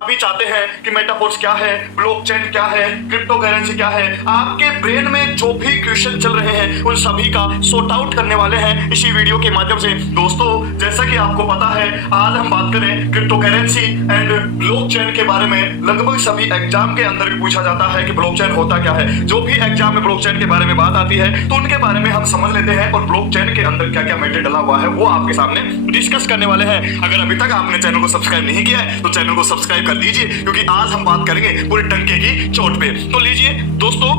भी चाहते हैं कि मेटाफोर्स क्या है, ब्लॉकचेन क्या है, क्रिप्टो करेंसी क्या है, आपके ब्रेन में जो भी क्वेश्चन चल रहे हैं उन सभी का सॉर्ट आउट करने वाले हैं इसी वीडियो के माध्यम से। दोस्तों, जैसा कि आपको पता है, आज हम बात करें क्रिप्टो करेंसी एंड ब्लॉकचेन के बारे में। लगभग सभी एग्जाम के अंदर भी पूछा जाता है कि ब्लॉकचेन होता क्या है। जो भी एग्जाम में ब्लॉकचेन के बारे में बात आती है तो उनके बारे में हम समझ लेते हैं और ब्लॉकचेन के अंदर क्या क्या मैटर डला हुआ है वो आपके सामने डिस्कस करने वाले हैं। अगर अभी तक आपने चैनल को सब्सक्राइब नहीं किया है तो चैनल को सब्सक्राइब कर दीजिए, क्योंकि आज हम बात करेंगे पूरे डंके की चोट पे। तो लीजिए दोस्तों,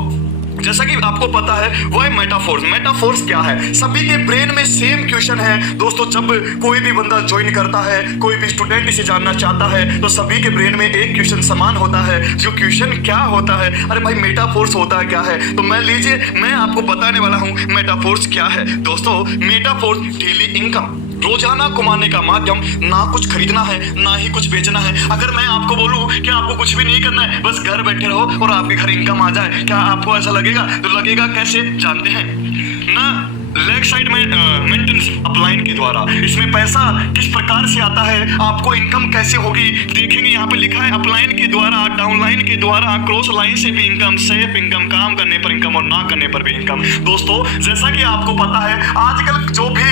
जैसा कि आपको पता है वो है मेटाफोर्स। मेटाफोर्स क्या है? सभी के ब्रेन में सेम क्वेश्चन है दोस्तों। जब कोई भी बंदा ज्वाइन करता है, कोई भी स्टूडेंट इसे जानना चाहता है, तो सभी के ब्रेन में एक क्वेश्चन समान होता है। जो क्वेश्चन क्या होता है, अरे भाई मेटाफोर्स होता है क्या है? तो मैं आपको बताने वाला हूं मेटाफोर्स क्या है। दोस्तों, मेटाफोर्स डेली इनकम, रोजाना कमाने का माध्यम। ना कुछ खरीदना है ना ही कुछ बेचना है। अगर मैं आपको बोलूं कि आपको कुछ भी नहीं करना है, बस घर बैठे रहो और आपके घर इनकम आ जाए, क्या आपको ऐसा लगेगा? तो लगेगा कैसे जानते हैं ना? लेग साइड में मेंटेनेंस अपलाइन के द्वारा इसमें पैसा किस प्रकार से आता है, आपको इनकम कैसे होगी देखेंगे। यहाँ पे लिखा है अपलाइन के द्वारा, डाउनलाइन के द्वारा, क्रॉस लाइन से भी इनकम, सेफ इनकम, काम करने पर इनकम और ना करने पर भी इनकम। दोस्तों, जैसा कि आपको पता है, आजकल जो भी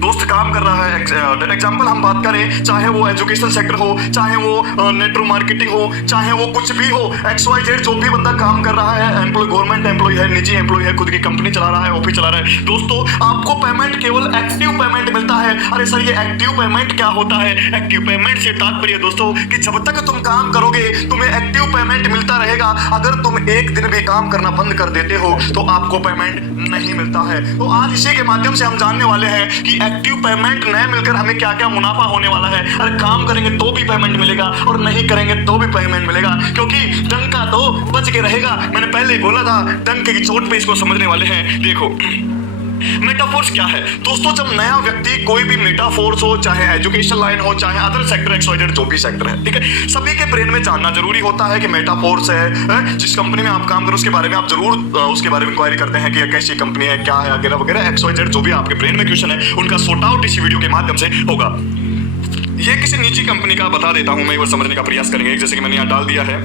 दोस्त काम कर रहा है, डेट एग्जाम्पल हम बात करें, चाहे वो एजुकेशन सेक्टर हो, चाहे वो नेटवर्क मार्केटिंग हो, चाहे वो कुछ भी हो, XYZ जो भी बंदा काम कर रहा है, एम्प्लॉय, गवर्नमेंट एम्प्लॉय है, निजी एम्प्लॉय है, खुद की कंपनी चला रहा है, ऑफिस चला रहा है, दोस्तों आपको पेमेंट केवल एक्टिव पेमेंट मिलता है। अरे सर, ये एक्टिव पेमेंट क्या होता है? एक्टिव पेमेंट से तात्पर्य दोस्तों कि जब तक तुम काम करोगे तुम्हें एक्टिव पेमेंट मिलता रहेगा। अगर तुम एक दिन भी काम करना बंद कर देते हो तो आपको पेमेंट नहीं मिलता है। तो आज इसी के माध्यम से हम जानने वाले हैं कि एक्टिव पेमेंट न मिलकर हमें क्या क्या मुनाफा होने वाला है। अरे काम करेंगे तो भी पेमेंट मिलेगा और नहीं करेंगे तो भी पेमेंट मिलेगा, क्योंकि डंका तो बच के रहेगा। मैंने पहले ही बोला था, डंके की चोट पे इसको समझने वाले हैं। देखो मेटाफोर्स क्या है दोस्तों। जब नया व्यक्ति कोई भी मेटाफोर्स हो, चाहे एजुकेशन लाइन हो, चाहे अदर सेक्टर, XYZ जो भी सेक्टर है, ठीक है, सभी के ब्रेन में जानना जरूरी होता है कि मेटाफोर्स है। जिस कंपनी में आप काम करो उसके बारे में आप जरूर उसके बारे में इंक्वायरी करते हैं कि कैसी कंपनी है, क्या है, वगैरह वगैरह। XYZ जो भी आपके ब्रेन में क्वेश्चन है उनका सॉर्ट आउट इसी वीडियो के माध्यम से होगा। ये किसी निजी कंपनी का बता देता हूं मैं, वो समझने का प्रयास करेंगे। जैसे कि मैंने यहाँ डाल दिया है,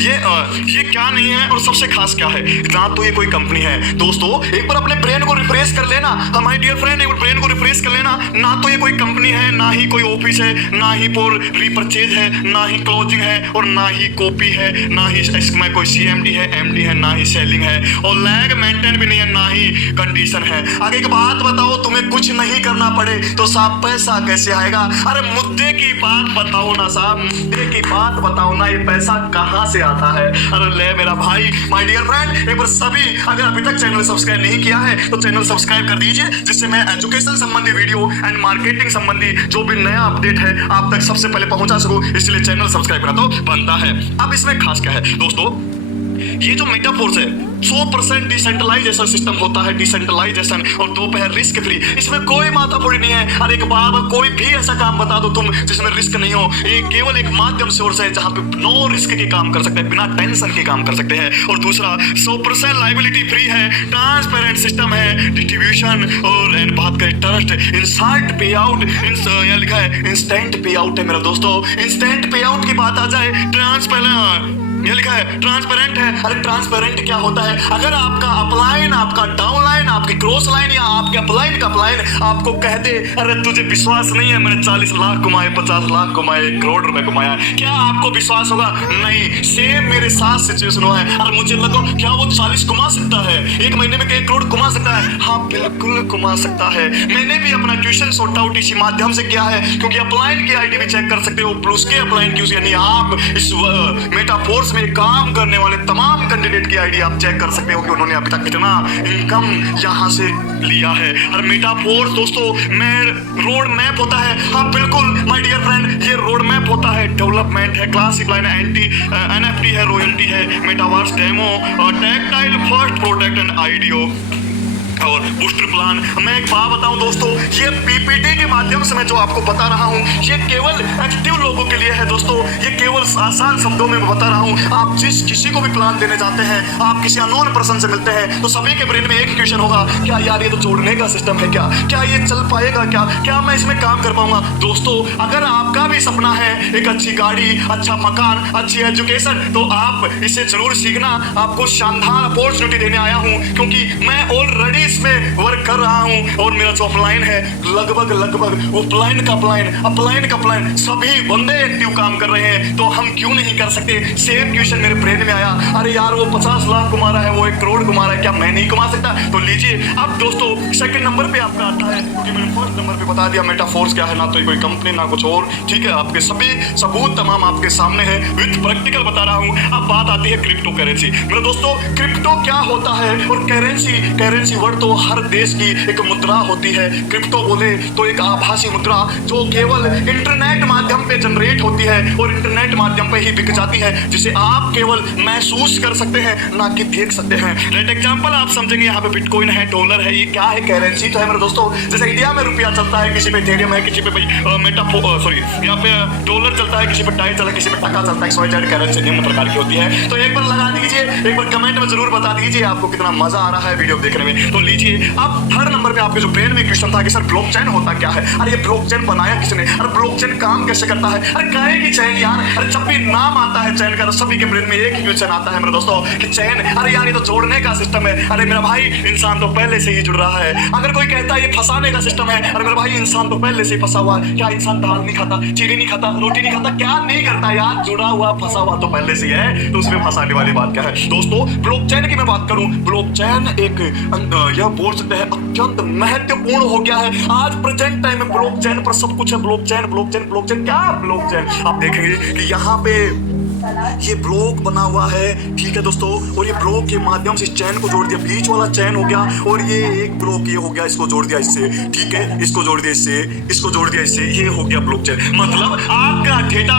ये क्या नहीं है और सबसे खास क्या है। ना तो ये कोई कंपनी है दोस्तों, एक बार अपने ब्रेन को रिफ्रेश कर लेना, हमारे डियर फ्रेंड, एक बार ब्रेन को रिफ्रेश कर लेना। ना तो ये कोई कंपनी है, ना ही कोई ऑफिस है, ना ही फॉर रीपरचेज है, ना ही क्लोजिंग है, और ना ही कॉपी है, ना ही इसमें कोई CMD है, MD है, ना ही सेलिंग है, और लैग मेंटेन भी नहीं है, ना ही कंडीशन है। आगे एक बात बताओ, तुम्हें कुछ नहीं करना पड़े तो साहब पैसा कैसे आएगा? अरे मुद्दे की बात बताओ ना साहब, मुद्दे की बात बताओ ना, ये पैसा कहाँ से आता है? अरे ले मेरा भाई, माय डियर फ्रेंड, एक बार सभी अगर अभी तक चैनल सब्सक्राइब नहीं किया है तो चैनल सब्सक्राइब कर दीजिए, जिससे मैं एजुकेशन संबंधी वीडियो एंड मार्केटिंग संबंधी जो भी नया अपडेट है आप तक सबसे पहले पहुंचा सकूं। इसलिए चैनल सब्सक्राइब करना तो बनता है। अब इसमें खास क्या है दोस्तों, ये जो मेटाफोर्स है 100% डिसेंट्रलाइजेशन सिस्टम होता है, डिसेंट्रलाइजेशन, और दोपहर रिस्क फ्री। इसमें कोई माथाफोड़ी नहीं है। अरे एक बार कोई भी ऐसा काम बता दो तुम जिसमें रिस्क नहीं हो। ये केवल एक माध्यम सोर्स है जहां पे नो रिस्क के काम कर सकते हैं, बिना टेंशन के काम कर सकते हैं। और दूसरा 100% लाइबिलिटी फ्री है, ट्रांसपेरेंट सिस्टम है, डिस्ट्रीब्यूशन, और बात करें ट्रस्ट, इंस्टेंट पे आउट, यहाँ लिखा है इंस्टेंट पे आउट है मेरा दोस्तों। इंस्टेंट पे आउट की बात आ जाए, ट्रांसपेरेंट, ये लिखा है ट्रांसपेरेंट है। अरे ट्रांसपेरेंट क्या होता है? अगर आपका अपलाइन, आपका डाउनलाइन, आपकी क्रॉस लाइन या आपके अपलाइन का अपलाइन आपको कह दे, अरे तुझे विश्वास नहीं है, मैंने 40 लाख कमाए, 50 लाख कमाए, 1 करोड़ रुपए कमाया, क्या आपको विश्वास होगा? नहीं। सेम मेरे साथ सिचुएशन हुआ है। अरे मुझे लगा क्या वो 40 कमा सकता है, 1 महीने में 1 करोड़ कमा सकता है? हाँ बिल्कुल कमा सकता है। मैंने भी अपना क्वेश्चन सॉर्ट आउट इसी माध्यम से किया है, क्योंकि अपलाइन की आईडी भी चेक कर सकते हो, प्लस के अपलाइन की, यानी आप इस मेटाफोर्स में काम करने वाले तमाम कैंडिडेट की आईडी आप चेक कर सकते हो कि उन्होंने अभी तक कितना इनकम यहाँ से लिया है। और मेटाफोर्स दोस्तों में रोड मैप होता है। हाँ बिल्कुल माय डियर फ्रेंड, ये रोड मैप होता है, डेवलपमेंट है, क्लासिक लाइन है, NFT है, रॉयल्टी है, metaverse demo, tactile, first product and IDO, और बूस्टर प्लान। मैं एक बात बताऊं दोस्तों, ये पीपीटी के माध्यम से मैं जो आपको बता रहा हूं, ये केवल एक्टिव लोगों के लिए है दोस्तों। ये केवल आसान शब्दों में मैं बता रहा हूं। आप जिस किसी को भी प्लान देने जाते हैं, आप किसी अननोन पर्सन से मिलते हैं, तो सभी के ब्रेन में एक क्वेश्चन होगा, क्या यार ये तो जोड़ने का सिस्टम है, क्या ये चल पाएगा, क्या मैं इसमें काम कर पाऊंगा। दोस्तों अगर आपका भी सपना है एक अच्छी गाड़ी, अच्छा मकान, अच्छी एजुकेशन, तो आप इसे जरूर सीखना। आपको शानदार अपॉर्चुनिटी देने आया हूं, क्योंकि मैं ऑलरेडी इसमें वर्क कर रहा हूं और मेरा जो अपलाइन है लगभग वो अपलाइन का प्लान सभी बंदे एक्टिव काम कर रहे हैं। तो हम क्यों नहीं कर सकते। सेम क्वेश्चन मेरे ब्रेन में आया, अरे यार वो 50 लाख कमा रहा है, वो 1 करोड़ कमा रहा है, क्या मैं नहीं कमा सकता। तो लीजिए अब दोस्तों सेकंड नंबर पे आपका आता है, क्योंकि मैंने फर्स्ट नंबर पे बता दिया मेटाफोर्स क्या है, ना तो कोई कंपनी ना कुछ और, ठीक है। आपके सभी सबूत तमाम आपके सामने है, विद प्रैक्टिकल बता रहा हूं। अब बात आती है क्रिप्टो करेंसी। मेरे दोस्तों क्रिप्टो क्या होता है और करेंसी वर्ड तो हर देश की एक मुद्रा होती है। क्रिप्टो बोले तो एक आभासी मुद्रा जो केवल इंटरनेट माध्यम पे जनरेट होती है और इंटरनेट माध्यम पे ही बिक जाती है, जिसे आप केवल महसूस कर सकते हैं, ना कि देख सकते हैं। राइट एग्जांपल आप समझेंगे, यहाँ पे बिटकॉइन है, डॉलर है, ये क्या है, करेंसी तो है मेरे दोस्तों। जैसे इंडिया में रुपया चलता है, किसी पे इथेरियम है, किसी पे यहाँ पे डॉलर चलता है, किसी पे टाई चलता है, किसी पे टका चलता है। XYZ करेंसी निम्न प्रकार की होती है। तो एक बार लगा दीजिए, एक बार कमेंट में जरूर बता दीजिए आपको कितना मजा आ रहा है वीडियो देखने में। तो लीजिए अब थर्ड नंबर पे आपके जो ब्रेन में क्वेश्चन था कि सर ब्लॉकचेन होता क्या है, अरे ये ब्लॉकचेन बनाया किसने, अरे ब्लॉकचेन काम कैसे करता है, अरे काहे की चैन यार। अरे जब भी नाम आता है चैन का तो सभी के ब्रेन में एक ही क्वेश्चन आता है मेरे दोस्तों कि चैन, अरे यार ये तो जोड़ने का सिस्टम है। अरे मेरा भाई इंसान तो पहले से ही जुड़ रहा है। अगर कोई कहता है ये फंसाने का सिस्टम है, अरे मेरा भाई इंसान तो पहले से ही फंसा हुआ है। क्या इंसान दाल नहीं खाता, चीनी नहीं खाता, रोटी नहीं खाता, क्या नहीं करता यार, जुड़ा हुआ फंसा हुआ तो पहले से है। तो उसमें फंसाने वाली बात क्या है दोस्तों। ब्लॉकचेन की मैं बात करूं, ब्लॉकचेन एक यह बोल सकते हैं अत्यंत महत्वपूर्ण हो गया है आज प्रेजेंट टाइम में। ब्लॉकचेन पर सब कुछ है, ब्लॉकचेन क्या ब्लॉकचेन। आप देखेंगे कि यहाँ पे ये ब्लॉक बना हुआ है, ठीक है दोस्तों, और ये ब्लॉक के माध्यम से इस चैन को जोड़ दिया, बीच वाला चैन हो गया, और ये एक ब्लॉक ये हो गया, इसको जोड़ दिया इससे, ठीक है, इसको जोड़ दिया इससे, इसको जोड़ दिया इससे, ये हो गया ब्लॉकचेन। मतलब आपका डेटा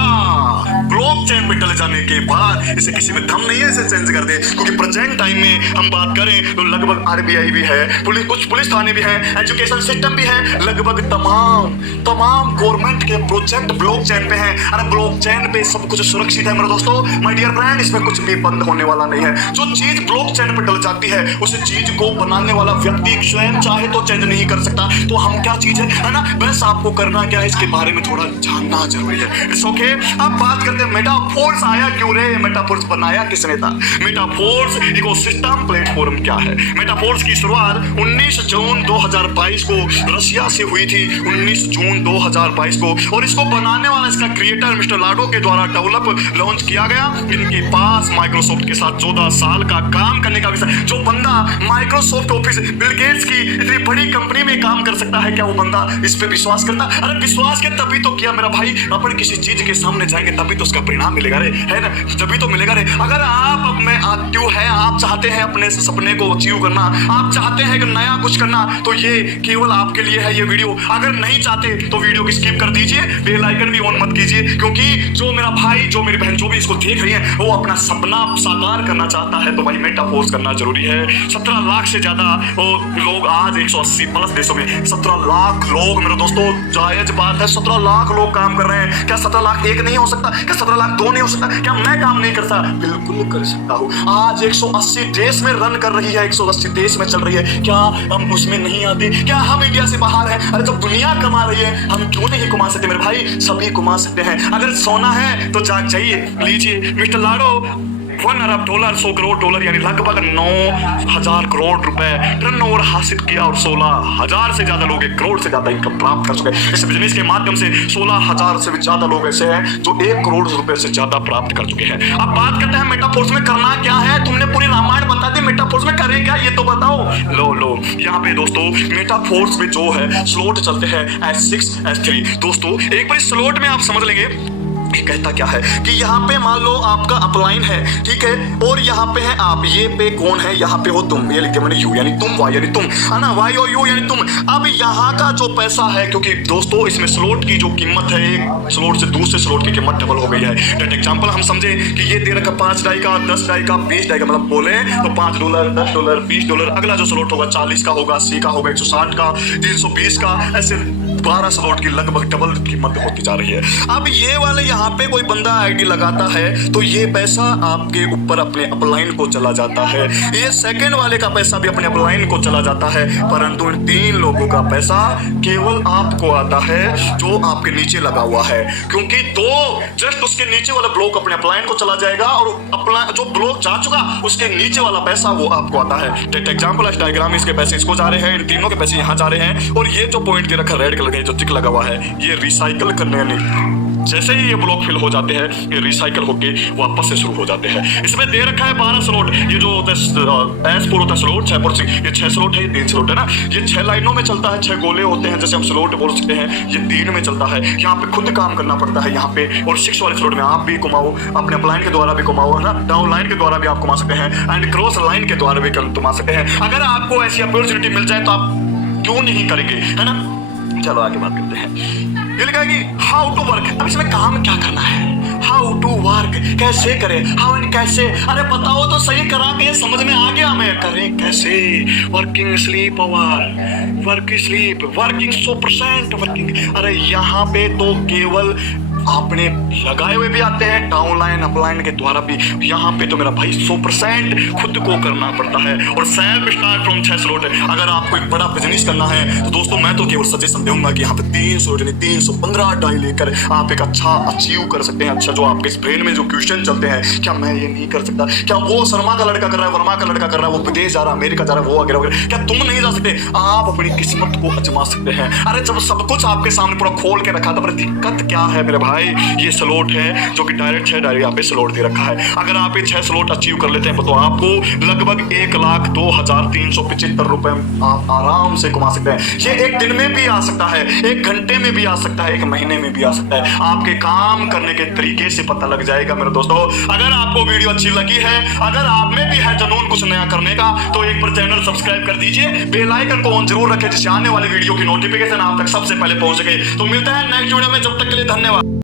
ब्लॉकचेन में डल जाने के बाद इसे किसी में दम नहीं है इसे चेंज कर दे। क्योंकि प्रेजेंट टाइम में हम बात करें तो लगभग RBI भी है, कुछ पुलिस थाने भी है, एजुकेशन सिस्टम भी है, लगभग तमाम गवर्नमेंट के प्रोजेक्ट ब्लॉकचेन पे हैं। अरे ब्लॉकचेन पे सब कुछ सुरक्षित है मेरे दोस्तों, माय डियर फ्रेंड, इसमें कुछ भी बंद होने वाला नहीं है। जो चीज ब्लॉकचेन पे डल जाती है उस चीज को बनाने वाला व्यक्ति स्वयं चाहे तो चेंज नहीं कर सकता। तो हम क्या चीज है ना, बस आपको करना क्या है इसके बारे में थोड़ा जानना जरूरी है। It's okay. अब बात करते हैं मेटाफोर्स आया क्यों रे, मेटाफोर्स बनाया किसने था। मेटाफोर्स इकोसिस्टम प्लेटफॉर्म क्या है। मेटाफोर्स की शुरुआत 19 जून 2022 को रशिया से हुई थी, 19 जून 2022 को, और इसको बनाने वाला इसका क्रिएटर मिस्टर लाडो के द्वारा डेवलप लॉन्च किया गया। इनके पास माइक्रोसॉफ्ट के साथ 14 साल का काम करने का विषय। जो बंदा माइक्रोसॉफ्ट ऑफिस बिल गेट्स की इतनी बड़ी कंपनी में काम कर सकता है, क्या वो बंदा इस पे विश्वास करता। अरे विश्वास के तभी तो किया मेरा भाई, अपन किसी चीज के सामने जाएंगे तभी तो उसका परिणाम मिलेगा रे, है ना, तभी तो मिलेगा रे। अगर आप अब में एक्टिव है, आप चाहते हैं अपने सपने को अचीव करना, आप चाहते हैं कि नया कुछ करना, तो ये केवल आपके लिए है ये वीडियो। अगर नहीं चाहते तो वीडियो को स्किप कर दीजिए, बेल आइकन भी ऑन मत कीजिए, क्योंकि जो मेरा भाई, जो मेरी बहन, जो भी इसको देख रही है, वो अपना सपना साकार करना चाहता है, तो भाई मेटाफोर्स करना जरूरी है। 17 लाख से ज्यादा लोग आज 180 प्लस देशों में 17 लाख लोग मेरे दोस्तों, जायज बात है, 17 लाख लोग काम कर रहे हैं। क्या 17 लाख एक नहीं हो सकता, क्या 17 लाख दो नहीं हो सकता, क्या मैं काम नहीं करता, बिल्कुल कर सकता हूँ। आज 180 देश में रन कर रही है, 180 देश में चल रही है, क्या हम उसमें नहीं आते, क्या हम इंडिया से बाहर हैं। अरे जब दुनिया कमा रही है हम क्यों नहीं कमा सकते मेरे भाई, सभी कमा सकते हैं। अगर सोना है तो जाग जाइए, लीजिए मिस्टर लाडो $1 अरब 100 करोड़ डॉलर यानी लगभग 9,000 करोड़ रुपए टर्नओवर हासिल किया, और 16,000 से ज्यादा लोग 1 करोड़ से ज्यादा इनकम प्राप्त कर चुके हैं। इस बिजनेस के माध्यम से 16,000 से भी ज्यादा लोग ऐसे हैं जो 1 करोड़ रुपए से ज्यादा प्राप्त कर चुके हैं। अब बात करते हैं मेटाफोर्स में करना क्या है। तुमने पूरी रामायण बता दी, मेटाफोर्स में करें क्या ये तो बताओ। लो यहाँ पे दोस्तों मेटाफोर्स में जो है स्लॉट चलते हैं S6 S3। दोस्तों एक बार स्लॉट में आप समझ लेंगे ये कहता क्या है कि यहाँ पे मान लो आपका अपलाइन है, ठीक है, और यहाँ पे है आप, ये पे कौन है, यहाँ पे हो तुम, ये लिख दिया मैंने यू यानी तुम, वाई यानी तुम, है ना, वाई और यू यानी तुम। अब यहाँ का जो पैसा है, क्योंकि दोस्तों इसमें स्लॉट की जो कीमत है, एक स्लॉट से दूसरे स्लॉट की कीमत डबल हो गई है। डेट एग्जाम्पल हम समझे कि ये दे रखा 5 डाई का, 10 डाई का, 20 डाई का, मतलब बोले तो $5, $10, $20। अगला जो स्लॉट होगा 40 का होगा, 80 का होगा, 160 का, 320 का, ऐसे 12 स्लॉट की लगभग डबल कीमत होती जा रही है। अब ये वाले यहाँ पे कोई बंदा आईडी लगाता है तो ये पैसा आपके ऊपर अपने अपलाइन को चला जाता है, ये सेकंड वाले का पैसा भी अपने अपलाइन को चला जाता है, परंतु इन 3 लोगों का पैसा केवल आपको आता है जो आपके नीचे लगा हुआ है, क्योंकि जस्ट उसके नीचे वाला ब्लॉक अपने अपलाइन को चला जाएगा और अपना जो ब्लॉक जा चुका उसके नीचे वाला पैसा वो आपको आता है। टेट एग्जाम्पल इस डायग्राम में इसके पैसे इसको जा रहे हैं, इन तीनों के पैसे यहाँ जा रहे हैं, और ये जो पॉइंट दे रखा है रेड कलर का जो टिक लगा हुआ है ये रिसाइकल करने नहीं, जैसे ही ये ब्लॉक फिल हो जाते हैं ये रिसाइकल होके वापस से शुरू हो जाते हैं। इसमें दे रखा है 12 स्लॉट, ये जो S4 होता है स्लॉट 6 ये 6 स्लॉट है, ये 3 स्लॉट है ना, ये 6 लाइनों में चलता है, 6 गोले होते हैं जैसे हम स्लॉट बोल सकते हैं, ये 3 में चलता है। यहाँ पे खुद काम करना पड़ता है यहाँ पे, और 6 वाले स्लॉट में आप भी घुमाओ, अपने अपलाइन के द्वारा भी घुमाओ, है ना, डाउन लाइन के द्वारा भी आप घुमा सकते हैं, एंड क्रॉस लाइन के द्वारा भी घुमा सकते हैं। अगर आपको ऐसी अपॉर्चुनिटी मिल जाए तो आप क्यों नहीं करेंगे, है ना। चलो आगे बात करते हैं। ये लिखा है कि हाउ टू वर्क, अब इसमें काम क्या करना है, हाउ टू वर्क कैसे करें, हाउ एंड कैसे, अरे बताओ तो सही, करा के समझ में आ गया, मैं करें कैसे। Working sleep hour, working sleep, working 100% working, अरे यहाँ पे तो केवल आपने लगाए हुए भी आते हैं डाउनलाइन अपलाइन के द्वारा भी, यहाँ पे तो मेरा भाई 100% खुद को करना पड़ता है, और सेल्फ स्टार्ट फ्रॉम 6 स्लॉट है। अगर आपको एक बड़ा बिजनेस करना है तो दोस्तों मैं तो केवल सजेशन दूंगा कि यहाँ पे 3 स्लॉट यानी 315 डाई लेकर आप एक अच्छा अचीव कर सकते हैं। अच्छा, जो आपके ब्रेन में जो क्वेश्चन चलते हैं, क्या मैं ये नहीं कर सकता, क्या वो शर्मा का लड़का कर रहा है, वर्मा का लड़का कर रहा है, वो विदेश जा रहा है, अमेरिका जा रहा है, वो वगैरह वगैरह, क्या तुम नहीं जा सकते, आप अपनी किस्मत को आजमा सकते हैं। अरे जब सब कुछ आपके सामने पूरा खोल के रखा था, पर दिक्कत क्या है मेरे भाई, ये स्लॉट है जो कि डायरेक्ट 6 डायरेक्ट यहाँ पे स्लॉट दे रखा है। अगर आप ये 6 स्लॉट अचीव कर लेते हैं तो आपको लगभग 1,02,375 रुपए आप आराम से कमा सकते हैं। ये एक दिन में भी आ सकता है, 1 घंटे में भी आ सकता है, 1 महीने में भी आ सकता है, आपके काम करने के तरीके से पता लग जाएगा मेरे दोस्तों। अगर आपको वीडियो अच्छी लगी है, अगर आप में भी है जुनून कुछ नया करने का, तो एक बार चैनल सब्सक्राइब कर दीजिए, बेल आइकन को ऑन जरूर रखें जिससे आने वाले वीडियो की नोटिफिकेशन आप तक सबसे पहले पहुंच सके। तो मिलते हैं नेक्स्ट वीडियो में, जब तक के लिए धन्यवाद।